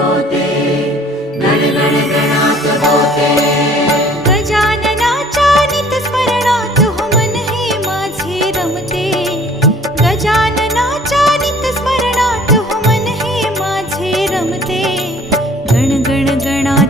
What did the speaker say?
होते, गण गण गणात होते. गजाननाच्या नितस्मरणात हो मन हे माझे रमते. गजाननाच्या नितस्मरणात हो मन हे माझे रमते. गण गण गणात